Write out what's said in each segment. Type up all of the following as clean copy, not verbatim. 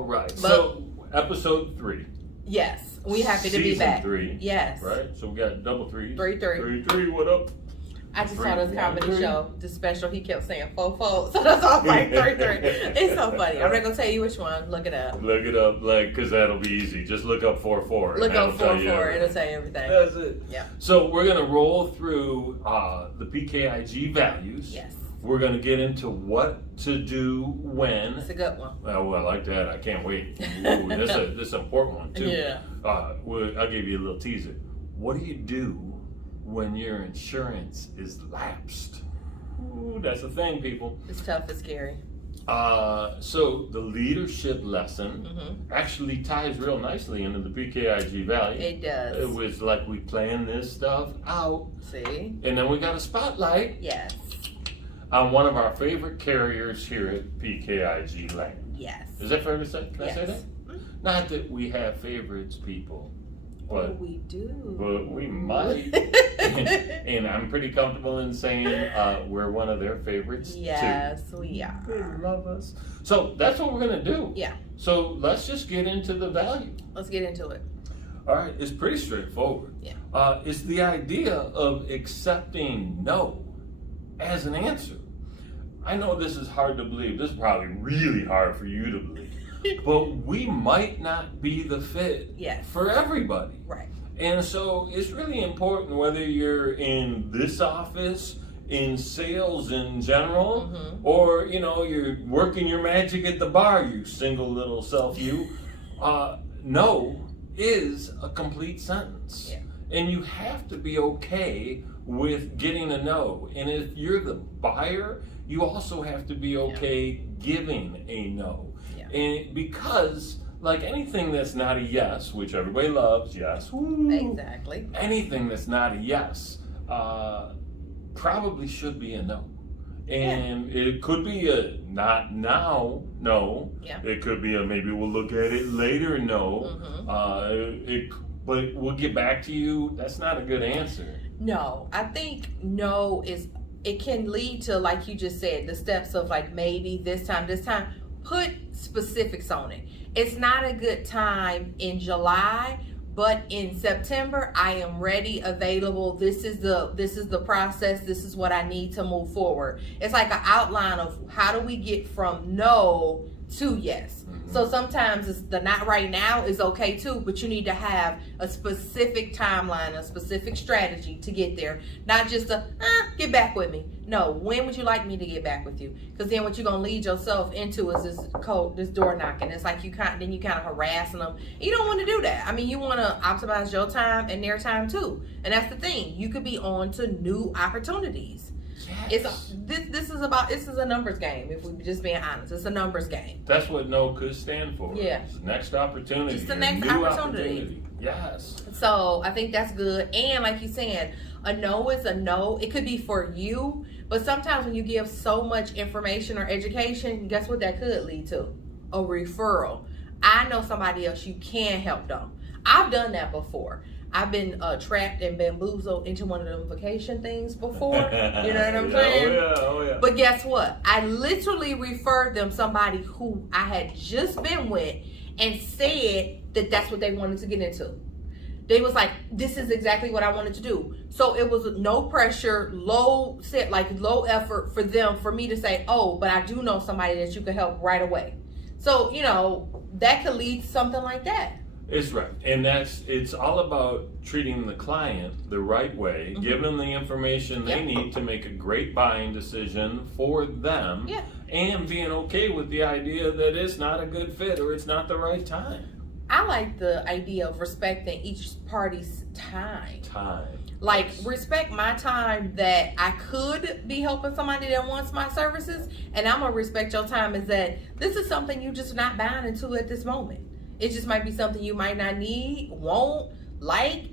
All right. So episode 3. Yes, we happy to be back. Season 3. Yes. Right. So we got double 3s. 3. 3. What up? I just saw this comedy show, the special. He kept saying 4, so that's all like 3. It's so funny. I'm not gonna tell you which one. Look it up. Look it up, because that'll be easy. Just look up 4. Look up 4. It'll tell you everything. That's it. Yeah. So we're gonna roll through the PKIG values. Yes. We're gonna get into what to do when. It's a good one. Oh, I like that. I can't wait. Ooh, this is an important one too. Yeah. I'll give you a little teaser. What do you do when your insurance is lapsed? Ooh, that's the thing, people. It's tough. It's scary. So the leadership lesson actually ties real nicely into the PKIG value. It does. It was like we planned this stuff out. See? And then we got a spotlight. Yes. On one of our favorite carriers here at PKIG Land. Yes. Is that fair to say? Can I say that? Mm-hmm. Not that we have favorites, people. But, we do. But we might. and I'm pretty comfortable in saying we're one of their favorites too. Yes, we are. They love us. So that's what we're going to do. Yeah. So let's just get into the value. Let's get into it. All right. It's pretty straightforward. Yeah. It's the idea of accepting no as an answer. I know this is hard to believe. This is probably really hard for you to believe. But we might not be the fit for everybody. Right. And so it's really important whether you're in this office, in sales in general, or you're working your magic at the bar, you single little self you. No is a complete sentence. Yeah. And you have to be okay with getting a no. And if you're the buyer, you also have to be okay giving a no. Yeah. And because like anything that's not a yes, which everybody loves, yes. Woo, Exactly. anything that's not a yes probably should be a no. And it could be a not now, no. Yeah. It could be a maybe we'll look at it later, no. But we'll get back to you. That's not a good answer. No, I think no it can lead to, like you just said, the steps of like maybe this time. Put specifics on it. It's not a good time in July, but in September, I am ready, available. This is the process. This is what I need to move forward. It's like an outline of how do we get from no to yes. So sometimes it's the not right now is okay too, but you need to have a specific timeline, a specific strategy to get there. Not just get back with me. No, when would you like me to get back with you? Because then what you're gonna lead yourself into is this door knocking. It's like you kind of harassing them. You don't want to do that. I mean, you want to optimize your time and their time too. And that's the thing. You could be on to new opportunities. Yes. This is a numbers game. If we're just being honest, it's a numbers game. That's what no could stand for. Yeah. It's the next opportunity. It's the your next new opportunity. Yes. So I think that's good. And like you're saying, a no is a no. It could be for you, but sometimes when you give so much information or education, guess what that could lead to? A referral. I know somebody else you can help them. I've done that before. I've been trapped and bamboozled into one of them vacation things before. You know what I'm saying? Oh yeah. But guess what? I literally referred them somebody who I had just been with and said that that's what they wanted to get into. They was like, this is exactly what I wanted to do. So it was no pressure, low effort for me to say, oh, but I do know somebody that you can help right away. So, that could lead to something like that. It's right. And it's all about treating the client the right way, giving them the information they need to make a great buying decision for them, and being okay with the idea that it's not a good fit or it's not the right time. I like the idea of respecting each party's time. Like, respect my time that I could be helping somebody that wants my services, and I'm going to respect your time is that this is something you just not buying into at this moment. It just might be something you might not need, won't, like.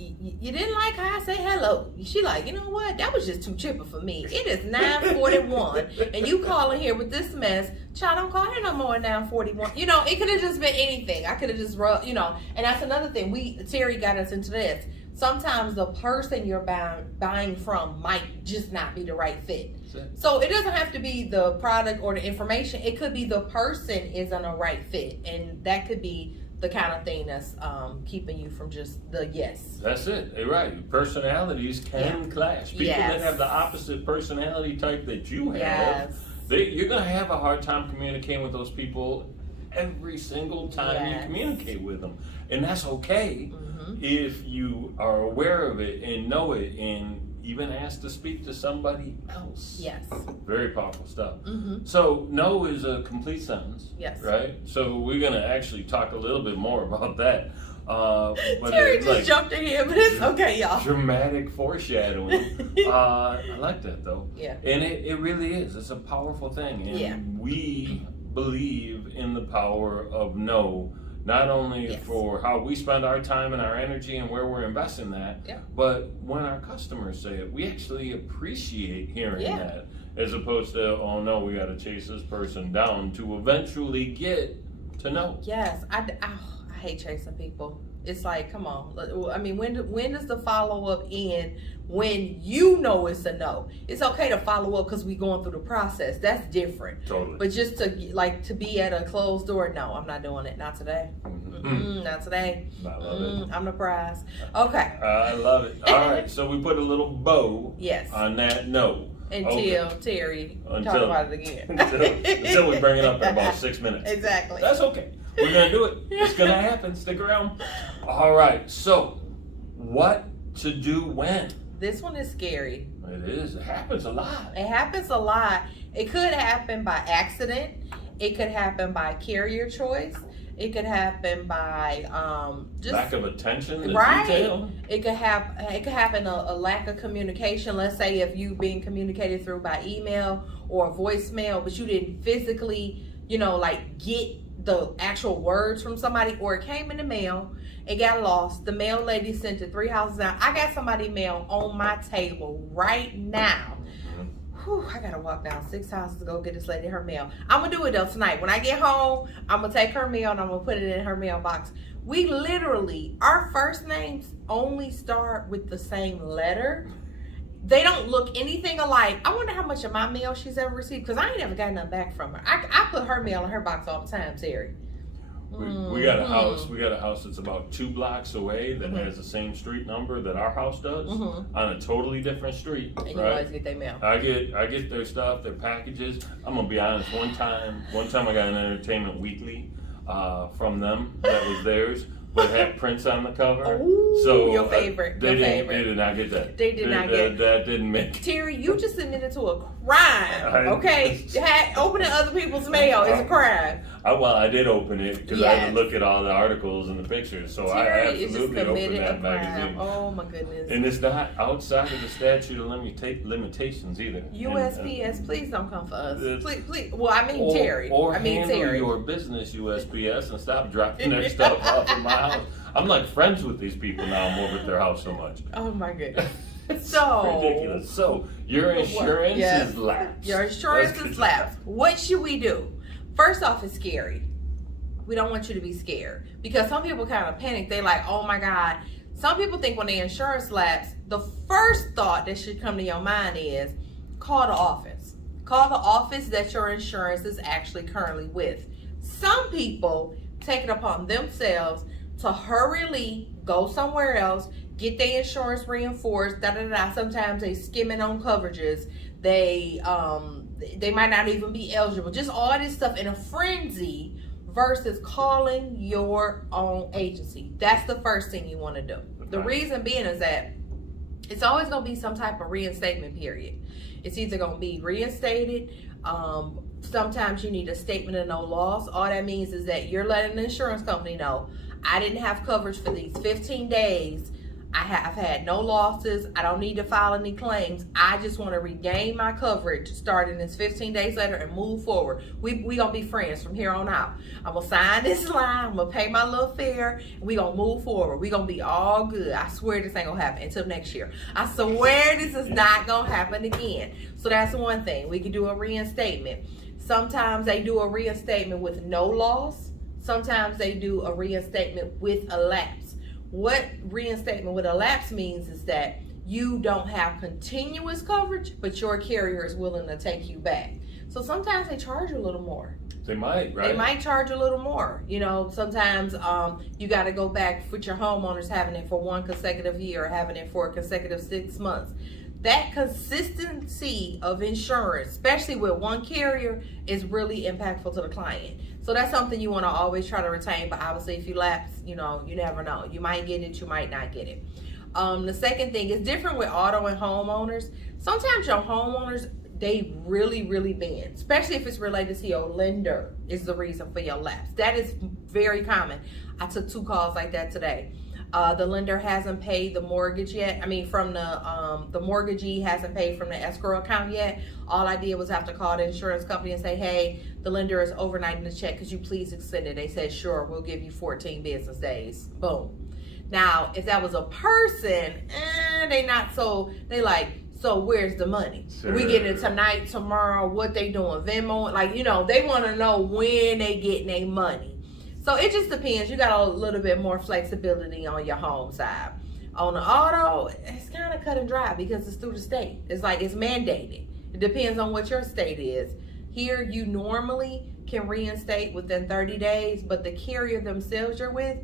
You didn't like how I say hello. She like, you know what? That was just too chipper for me. It is 9:41, and you calling here with this mess. Child, don't call here no more at 9:41. It could have just been anything. I could have just and that's another thing. Terry got us into this. sometimes the person you're buying from might just not be the right fit. So it doesn't have to be the product or the information. It could be the person isn't a right fit, and that could be the kind of thing that's keeping you from just the yes. That's it. You're right. Personalities can clash. People that have the opposite personality type that you have, you're going to have a hard time communicating with those people every single time you communicate with them. And that's okay if you are aware of it and know it and even ask to speak to somebody else. Yes. Very powerful stuff. So no is a complete sentence. Yes. Right? So we're going to actually talk a little bit more about that. But Terry just jumped in here, but it's okay, y'all. Dramatic foreshadowing. I like that though. Yeah. And it really is. It's a powerful thing. And we believe in the power of no. Not only for how we spend our time and our energy and where we're investing that, but when our customers say it, we actually appreciate hearing that, as opposed to, oh no, we got to chase this person down to eventually get to know. Yes, I hate chasing people. It's like, come on. I mean, when does the follow-up end? When you know it's a no. It's okay to follow up because we're going through the process. That's different. Totally. But just to be at a closed door, no, I'm not doing it. Not today. Not today. I love it. I'm the prize. Okay. I love it. All right, so we put a little bow on that no. Until Terry talk about it again. until we bring it up in about 6 minutes. Exactly. That's okay. We're going to do it. It's going to happen. Stick around. All right. So, what to do when? This one is scary. It is. It happens a lot. It happens a lot. It could happen by accident. It could happen by carrier choice. It could happen by just lack of attention to detail. It could happen a lack of communication. Let's say if you've been communicated through by email or voicemail, but you didn't physically, get the actual words from somebody, or it came in the mail, it got lost. The mail lady sent it 3 houses down. I got somebody's mail on my table right now. I gotta walk down 6 houses to go get this lady her mail. I'm gonna do it though tonight. When I get home, I'm gonna take her mail and I'm gonna put it in her mailbox. We literally, our first names only start with the same letter. They don't look anything alike. I wonder how much of my mail she's ever received, because I ain't never got nothing back from her. I put her mail in her box all the time, Terry. We got a house. We got a house that's about 2 blocks away that has the same street number that our house does on a totally different street. And you always get their mail. I get their stuff, their packages. I'm gonna be honest. One time I got an Entertainment Weekly from them that was theirs, but it had Prince on the cover. Ooh, so your favorite. They did not get that. They did not get that. Didn't make it. Terry, you just admitted to a crime. Okay, opening other people's mail is a crime. I did open it because I had to look at all the articles and the pictures. So Terry I absolutely opened that magazine. Oh my goodness! And it's not outside of the statute of limitations either. USPS, please don't come for us. Please. Well, I mean Terry. Or handle your business, USPS, and stop dropping their stuff off at my house. I'm like friends with these people now. I'm over at their house so much. Oh my goodness. So ridiculous. So your insurance is lapsed. Your insurance is lapsed. What should we do? First off, it's scary. We don't want you to be scared, because some people kind of panic. They like, oh my God. Some people think when their insurance lapses, the first thought that should come to your mind is call the office. Call the office that your insurance is actually currently with. Some people take it upon themselves to hurriedly go somewhere else, get their insurance reinforced, Sometimes they skimming on coverages. They might not even be eligible. Just all this stuff in a frenzy versus calling your own agency. That's the first thing you want to do. The reason being is that it's always going to be some type of reinstatement period. It's either going to be reinstated. Sometimes you need a statement of no loss. All that means is that you're letting the insurance company know, I didn't have coverage for these 15 days. I've had no losses. I don't need to file any claims. I just want to regain my coverage starting this 15 days later and move forward. We going to be friends from here on out. I'm going to sign this line. I'm going to pay my little fare. We going to move forward. We going to be all good. I swear this ain't going to happen until next year. I swear this is not going to happen again. So that's one thing. We can do a reinstatement. Sometimes they do a reinstatement with no loss. Sometimes they do a reinstatement with a lapse. what reinstatement with a lapse means is that you don't have continuous coverage, but your carrier is willing to take you back. So sometimes they charge you a little more. They might, right? They might charge a little more. You know, sometimes you got to go back with your homeowners having it for 1 consecutive year or having it for a consecutive 6 months. That consistency of insurance, especially with one carrier, is really impactful to the client. So that's something you want to always try to retain. But obviously, if you lapse, you know, you never know. You might get it, you might not get it. The second thing is different with auto and homeowners. Sometimes your homeowners, they really bend, especially if it's related to your lender is the reason for your lapse. That is very common. I took 2 calls like that today. The lender hasn't paid the mortgage yet. I mean, from the mortgagee hasn't paid from the escrow account yet. All I did was have to call the insurance company and say, hey, the lender is overnighting the check. Could you please extend it? They said, sure, we'll give you 14 business days. Boom. Now, if that was a person, they like, so where's the money? Sure. We getting it tonight, tomorrow, what they doing, Venmo? Like, you know, they want to know when they getting their money. So it just depends. You got a little bit more flexibility on your home side. On the auto, it's kind of cut and dry because it's through the state. It's like it's mandated. It depends on what your state is. Here, you normally can reinstate within 30 days, but the carrier themselves you're with,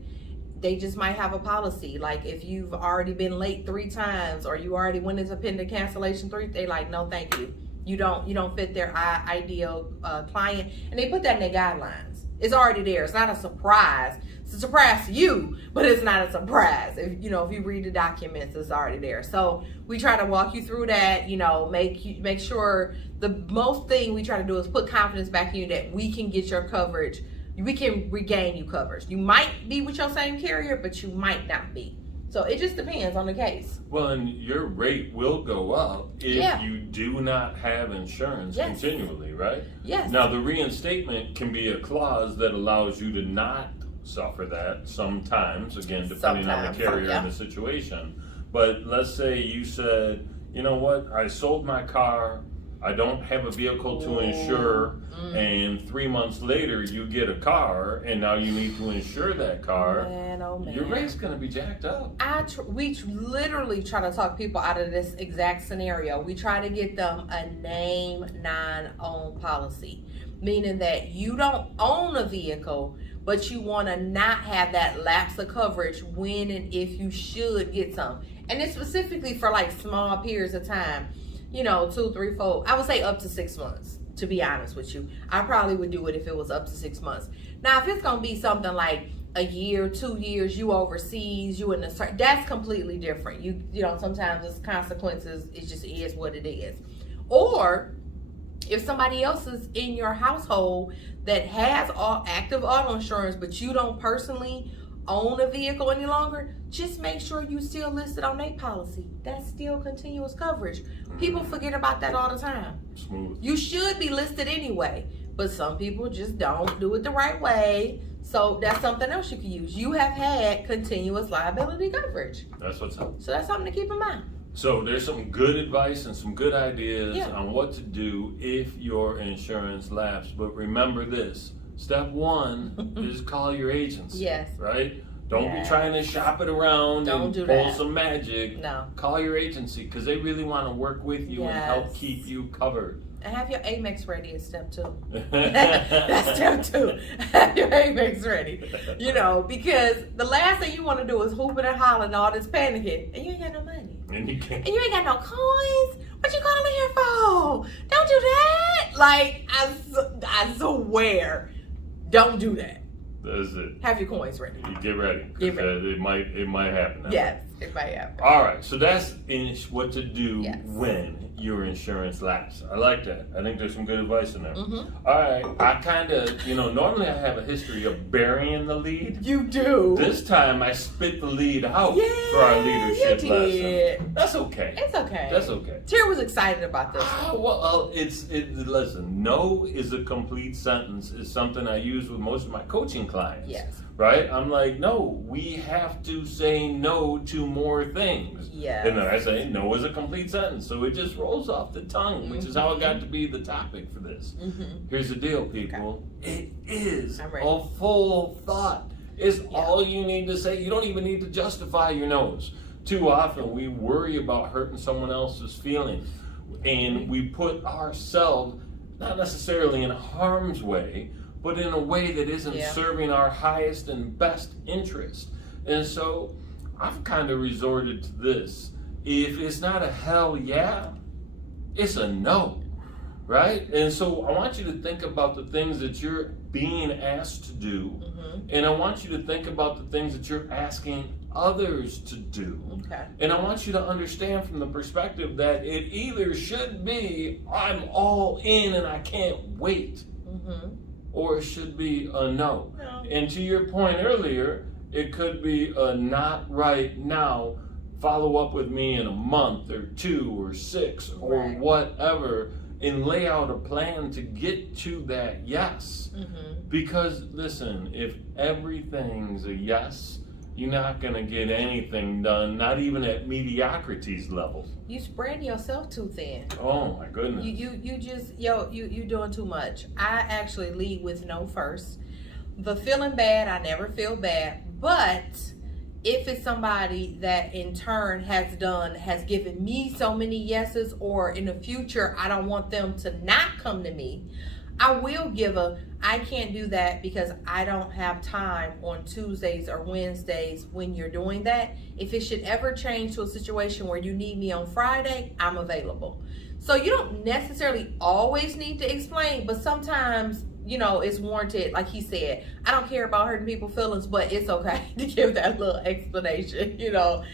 they just might have a policy. Like if you've already been late 3 times or you already went into pending cancellation 3, they like, no, thank you. You don't fit their ideal client, and they put that in their guidelines. It's already there. It's not a surprise. It's a surprise to you, but it's not a surprise. If you read the documents, it's already there. So we try to walk you through that. You know, make sure the most thing we try to do is put confidence back in you that we can get your coverage. We can regain you coverage. You might be with your same carrier, but you might not be. So it just depends on the case. Well, and your rate will go up if you do not have insurance continually, right? Yes. Now, the reinstatement can be a clause that allows you to not suffer that sometimes, again, depending on the carrier and the situation. But let's say you said, you know what, I sold my car, I don't have a vehicle to insure, and 3 months later you get a car, and now you need to insure that car. Man, oh man. Your rate's going to be jacked up. We literally try to talk people out of this exact scenario. We try to get them a name non-own policy, meaning that you don't own a vehicle, but you want to not have that lapse of coverage when and if you should get some. And it's specifically for like small periods of time. 2, 3, 4, I would say up to 6 months, to be honest with you. I probably would do it if it was up to 6 months. Now, if it's going to be something like a year, 2 years, you overseas, you in the, that's completely different. You know, sometimes it's consequences, it just is what it is. Or if somebody else is in your household that has active auto insurance, but you don't personally own a vehicle any longer, just make sure you still listed on their policy. That's still continuous coverage. People forget about that all the time. Smooth. You should be listed anyway, but some people just don't do it the right way. So that's something else you can use. You have had continuous liability coverage. That's what's up. So that's something to keep in mind. So there's some good advice and some good ideas on what to do if your insurance lapses. But remember this. Step 1 is call your agency. Yes. Right? Don't be trying to shop it around and pull some magic. No. Call your agency because they really want to work with you and help keep you covered. And have your Amex ready is step 2. That's step 2. Have your Amex ready. Because the last thing you want to do is hooping and hollering all this panicking, and you ain't got no money. And you ain't got no coins. What you calling here for? Don't do that. Like, I swear, don't do that. That's it. Have your coins ready. You get ready. It might happen. Yes, it might happen. All right, so that's what to do when your insurance lapses. I like that. I think there's some good advice in there. All right, I kind of, normally I have a history of burying the lead. You do. This time I spit the lead out for our leadership lesson. That's okay. It's okay. That's okay. Tara was excited about this. Well, listen, no is a complete sentence is something I use with most of my coaching clients. Yes. Right? I'm like, no, we have to say no to more things. Yes. And then I say no is a complete sentence. So it just rolls off the tongue, which is how it got to be the topic for this. Here's the deal, people. Okay. It is a full thought. is all you need to say. You don't even need to justify your no's. Too often we worry about hurting someone else's feelings, and we put ourselves not necessarily in harm's way, but in a way that isn't serving our highest and best interest. And so I've kind of resorted to this. If it's not a hell yeah, it's a no, right? And so I want you to think about the things that you're being asked to do, and I want you to think about the things that you're asking others to do. Okay. And I want you to understand from the perspective that it either should be, I'm all in and I can't wait, or it should be a no. And to your point earlier, it could be a not right now, follow up with me in a month or 2 or 6 or whatever, and lay out a plan to get to that yes. Because listen, if everything's a yes, you're not going to get anything done, not even at mediocrity's level. You spread yourself too thin. Oh my goodness. You doing too much. I actually lead with no first. The feeling bad, I never feel bad. But if it's somebody that in turn has given me so many yeses, or in the future I don't want them to not come to me, I will give I can't do that because I don't have time on Tuesdays or Wednesdays when you're doing that. If it should ever change to a situation where you need me on Friday, I'm available. So you don't necessarily always need to explain, but sometimes, it's warranted. Like he said, I don't care about hurting people's feelings, but it's okay to give that little explanation,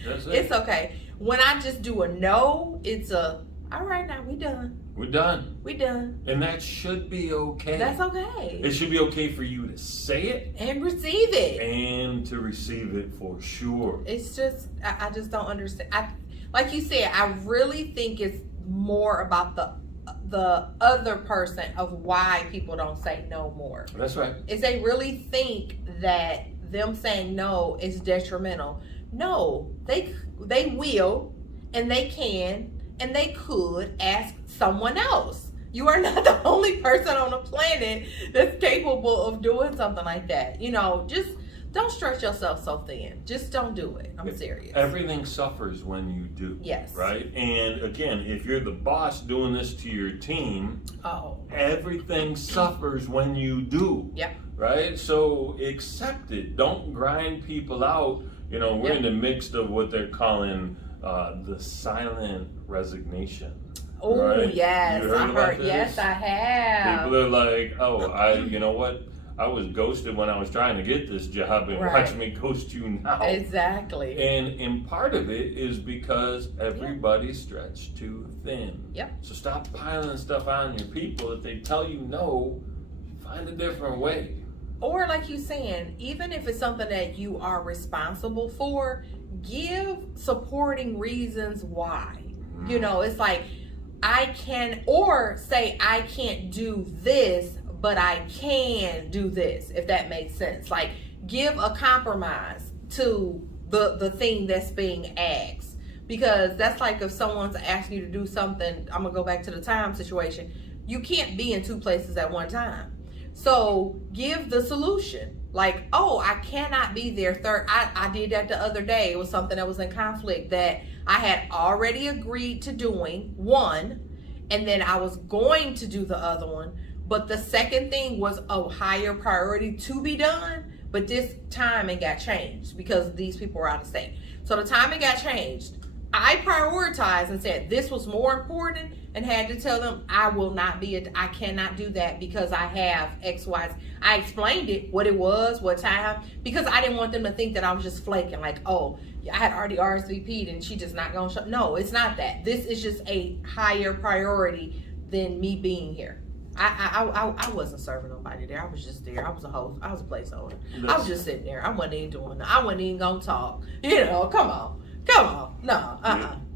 That's it. It's okay. When I just do a no, it's all right, now we done. We're done. We done. And that should be okay. That's okay. It should be okay for you to say it. And receive it. And to receive it for sure. It's just, I just don't understand. Like you said, I really think it's more about the other person of why people don't say no more. That's right. Is they really think that them saying no is detrimental. No, they will, and they can, and they could ask someone else. You are not the only person on the planet that's capable of doing something like that. Just don't stretch yourself so thin. Just don't do it. I'm serious. Everything suffers when you do. Yes. Right? And again, if you're the boss doing this to your team, everything suffers when you do. Yep. Right? So accept it. Don't grind people out. We're in the midst of what they're calling the silent resignation. Oh, right? yes. You heard about this? Yes, I have. People are like, you know what? I was ghosted when I was trying to get this job, and watch me ghost you now. Exactly. And part of it is because everybody's stretched too thin. Yep. So stop piling stuff on your people. If they tell you no, find a different way. Or like you saying, even if it's something that you are responsible for, give supporting reasons why. It's like, I can, or say I can't do this, but I can do this, if that makes sense. Like, give a compromise to the thing that's being asked. Because that's like if someone's asking you to do something, I'm gonna go back to the time situation. You can't be in 2 places at one time. So give the solution. Like, I cannot be there. I did that the other day. It was something that was in conflict that I had already agreed to doing one, and then I was going to do the other one. But the second thing was a higher priority to be done, but this timing got changed because these people were out of state. So the timing got changed. I prioritized and said this was more important, and had to tell them I cannot do that because I have X, Y. I explained it, what it was, what time, because I didn't want them to think that I was just flaking, like, I had already RSVP'd and she just not gonna show. No, it's not that. This is just a higher priority than me being here. I wasn't serving nobody there. I was just there. I was a host. I was a placeholder. I was just sitting there. I wasn't even doing that. I wasn't even gonna talk. Come on. No.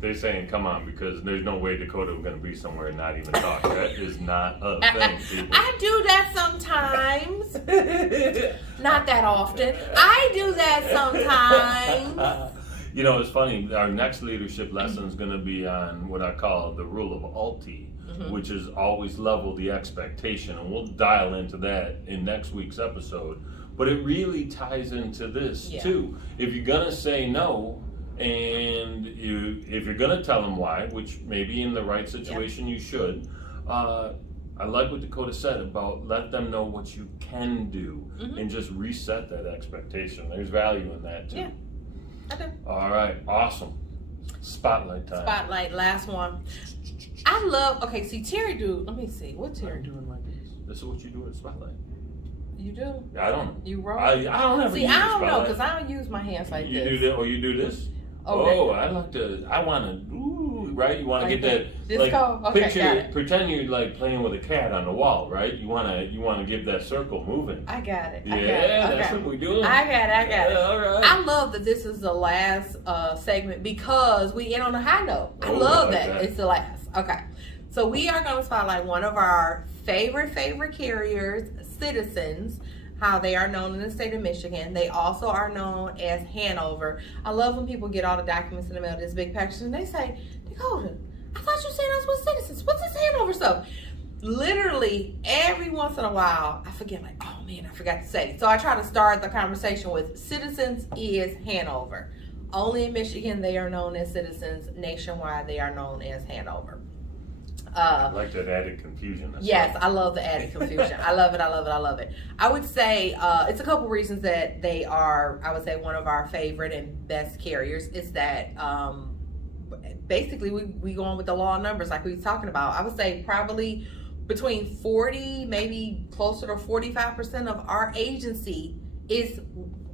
They're saying come on because there's no way Dakota was going to be somewhere and not even talk. That is not a thing, people. I do that sometimes. Not that often. I do that sometimes. It's funny. Our next leadership lesson is going to be on what I call the rule of Alti, which is always level the expectation. And we'll dial into that in next week's episode. But it really ties into this too. If you're gonna say no, and if you're gonna tell them why, which maybe in the right situation you should, I like what Dakota said about let them know what you can do and just reset that expectation. There's value in that too. Yeah, I do. All right, awesome. Spotlight time. Spotlight, last one. I love, okay, see Terry let me see, what Terry doing like this? This is what you do at Spotlight. You do? I don't know. You roll? I don't ever See, use I don't know, Spotlight. because I don't use my hands like You this. do that, or you do this? Okay. I want to, right? You want to Like get that, this call? Okay, got picture, it. pretend you're like playing with a cat on the wall, right? You want to give that circle moving. I got it. Yeah, that's what we're doing. I got it. All right. I love that this is the last segment because we end on a high note. I love like that. It's the last. Okay. So we are going to spotlight one of our favorite carriers, Citizens, how they are known in the state of Michigan. They also are known as Hanover. I love when people get all the documents in the mail, this big package, and they say, Dakota, I thought you said us with Citizens. What's this Hanover stuff? Literally, every once in a while, I forget, like, oh man, I forgot to say. So I try to start the conversation with Citizens is Hanover. Only in Michigan, they are known as Citizens. Nationwide, they are known as Hanover. I like that added confusion. Yes, I love the added confusion. I love it. I would say it's a couple reasons that they are, I would say, one of our favorite and best carriers. Is that basically we go on with the law of numbers like we were talking about. I would say probably between 40, maybe closer to 45% of our agency is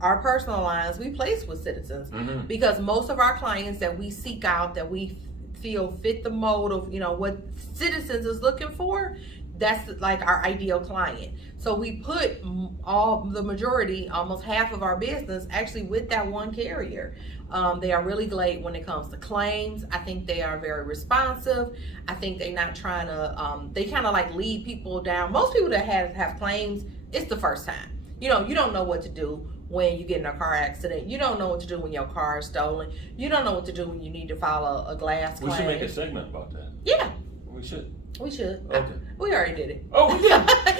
our personal lines we place with Citizens, because most of our clients that we seek out, that we feel fit the mold of, what Citizens is looking for, that's like our ideal client. So we put the majority, almost half of our business actually with that one carrier. They are really great when it comes to claims. I think they are very responsive. I think they're not trying to, they kind of like lead people down. Most people that have claims, it's the first time. You don't know what to do when you get in a car accident. You don't know what to do when your car is stolen. You don't know what to do when you need to file a glass claim. We should make a segment about that. Yeah. We should. Okay. We already did it. Oh, we did.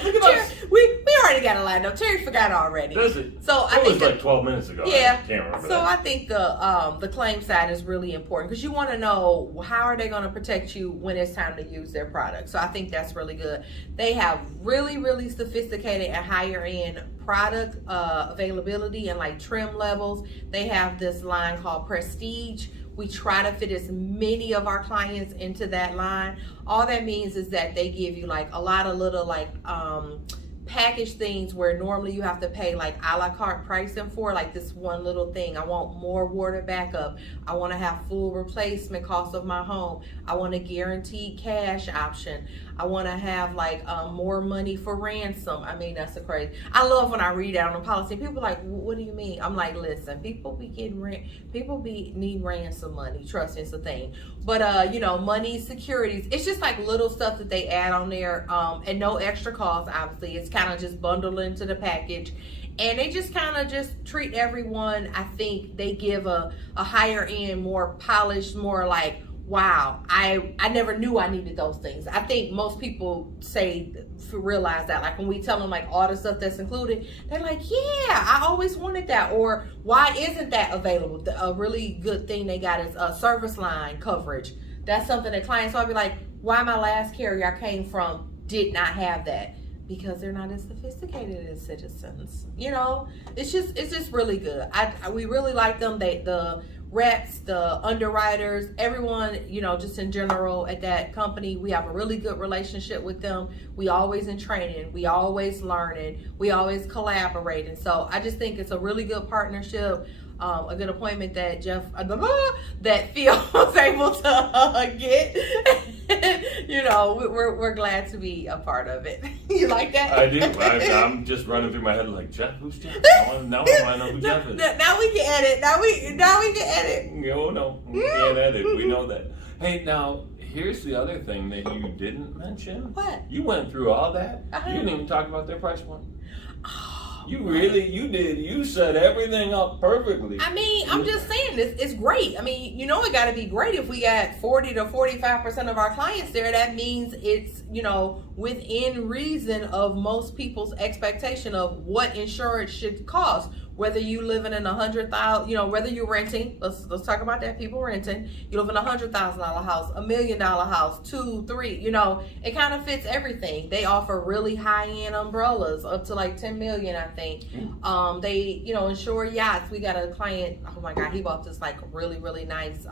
Look at us. We already got it lined up. Terry forgot already. Does it? So I it think was like 12 minutes ago. Yeah. I can't remember so that. I think the claim side is really important because you want to know how are they going to protect you when it's time to use their product. So I think that's really good. They have really sophisticated and higher end product availability and like trim levels. They have this line called Prestige. We try to fit as many of our clients into that line. All that means is that they give you like a lot of little like package things where normally you have to pay like a la carte pricing for, like this one little thing. I want more water backup. I want to have full replacement cost of my home. I want a guaranteed cash option. I want to have like more money for ransom. I mean, that's a crazy. I love when I read out on the policy. People are like, what do you mean? I'm like, listen, people be need ransom money. Trust me, it's a thing. But money, securities. It's just like little stuff that they add on there, and no extra cost. Obviously, it's kind of just bundled into the package. And they just kind of just treat everyone. I think they give a higher end, more polished, more like, wow, I never knew I needed those things. I think most people realize that, like when we tell them like all the stuff that's included, they're like, yeah, I always wanted that. Or why isn't that available? A really good thing they got is a service line coverage. That's something that clients will be like, why my last carrier I came from did not have that? Because they're not as sophisticated as Citizens. It's just really good. We really like them. The reps, the underwriters, everyone, just in general at that company, we have a really good relationship with them. We always in training, we always learning, we always collaborating. So I just think it's a really good partnership, a good appointment that that Phil was able to get. We're glad to be a part of it. You like that? I do. I'm just running through my head like, Jeff, who's Jeff? Now I want to know who Jeff is. Now we can edit. Now we can edit. No, we can't edit. We know that. Hey, now, here's the other thing that you didn't mention. What? You went through all that. Uh-huh. You didn't even talk about their price point. Oh, You set everything up perfectly. I mean, I'm just saying it's great. I mean, you know, it got to be great if we got 40 to 45% of our clients there. That means it's, you know, within reason of most people's expectation of what insurance should cost. Whether you living in $100,000, you know, whether you're renting, let's talk about that. People renting, you live in $100,000 house, $1 million house, 2, 3, you know, it kind of fits everything. They offer really high end umbrellas up to like 10 million, I think. They, you know, insure yachts. We got a client. Oh my God, he bought this like really, really nice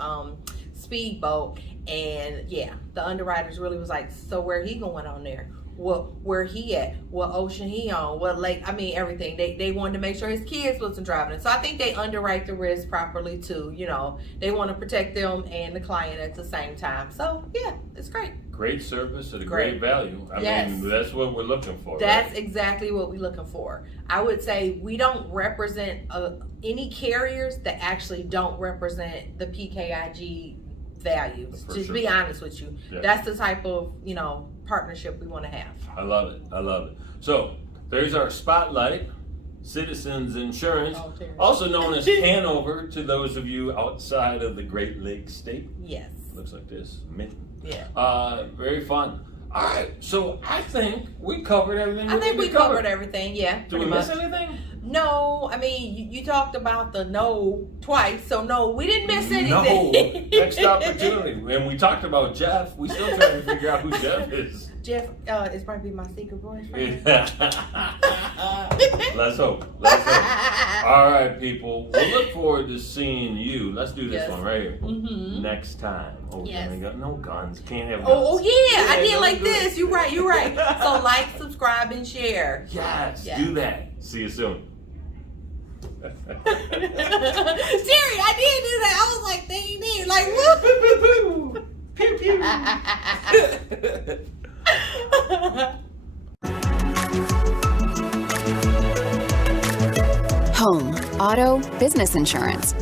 speedboat, and yeah, the underwriters really was like, so where he going on there? Where he at? What ocean he on? What lake? I mean, everything. They wanted to make sure his kids wasn't driving it. So I think they underwrite the risk properly too. You know, they want to protect them and the client at the same time. So yeah, it's great. Great service at a great value. I mean, that's what we're looking for. That's right? exactly what we're looking for. I would say we don't represent any carriers that actually don't represent the PKIG values. To be honest with you, that's the type of, you know, partnership we want to have. I love it. So there's our spotlight. Citizens Insurance, also known as Hanover to those of you outside of the Great Lakes state. Yes. Looks like this. Yeah. Very fun. All right, so I think we covered everything. I think we covered everything. Yeah. Did we miss anything? No, I mean, you talked about the no twice, so no, we didn't miss anything. No, next opportunity. And we talked about Jeff. We still trying to figure out who Jeff is. Jeff is probably my secret boyfriend. Let's hope. All right, people. We'll look forward to seeing you. Let's do this one right here. Mm-hmm. Next time. Oh, yes. No guns. Can't have guns. Oh yeah, I did like this. You're right. So like, subscribe, and share. Yes, do that. See you soon. Siri, I did do that. I was like, they ain't there. Like, whoop. Pew, pew. Home, auto, business insurance.